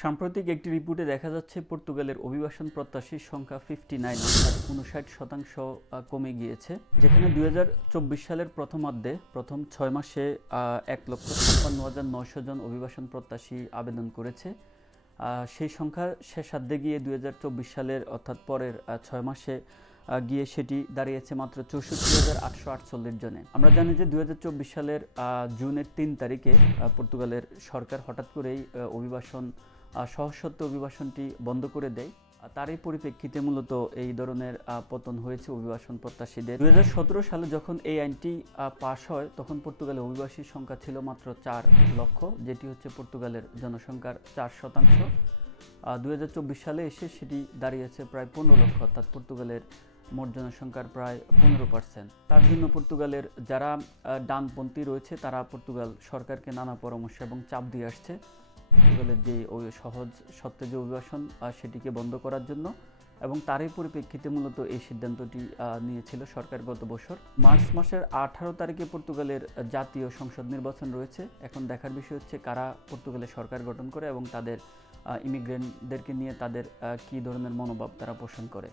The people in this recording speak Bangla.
সাম্প্রতিক একটি রিপোর্টে দেখা যাচ্ছে পর্তুগালের অভিবাসন প্রত্যাশীর সংখ্যা 59 অর্থাৎ 59% কমে গিয়েছে, যেখানে 2024 সালের প্রথমার্ধে প্রথম 6 মাসে 1,56,900 জন অভিবাসন প্রত্যাশী আবেদন করেছে। সেই সংখ্যা শেষার্ধে গিয়ে 2024 সালের অর্থাৎ পরের 6 মাসে গিয়ে সেটি দাঁড়িয়েছে মাত্র 64,848 জনে। আমরা জানি যে 2024 সালের জুনের 3 তারিখে পর্তুগালের সরকার হঠাৎ করেই অভিবাসন সহজসত্ত্বে অভিবাসনটি বন্ধ করে দেয়। তারই পরিপ্রেক্ষিতে মূলত এই ধরনের পতন হয়েছে অভিবাসন প্রত্যাশীদের। 2017 সালে যখন এই আইনটি পাশ হয় তখন পর্তুগালের অভিবাসীর সংখ্যা ছিল মাত্র 4 লক্ষ, যেটি হচ্ছে পর্তুগালের জনসংখ্যার 4%। 2024 সালে এসে সেটি দাঁড়িয়েছে প্রায় 15 লক্ষ, অর্থাৎ পর্তুগালের মোট জনসংখ্যার প্রায় 15%। তার জন্য পর্তুগালের যারা ডানপন্থী রয়েছে তারা পর্তুগাল সরকারকে নানা পরামর্শ এবং চাপ দিয়ে আসছে পর্তুগালের যে ওই সহজ সত্ত্বে যে অভিবাসন সেটিকে বন্ধ করার জন্য, এবং তারই পরিপ্রেক্ষিতে মূলত এই সিদ্ধান্তটি নিয়েছিল সরকার গত বছর। মার্চ মাসের 18 তারিখে পর্তুগালের জাতীয় সংসদ নির্বাচন রয়েছে। এখন দেখার বিষয় হচ্ছে কারা পর্তুগালের সরকার গঠন করে এবং তাদের ইমিগ্রেন্টদেরকে নিয়ে তাদের কী ধরনের মনোভাব তারা পোষণ করে।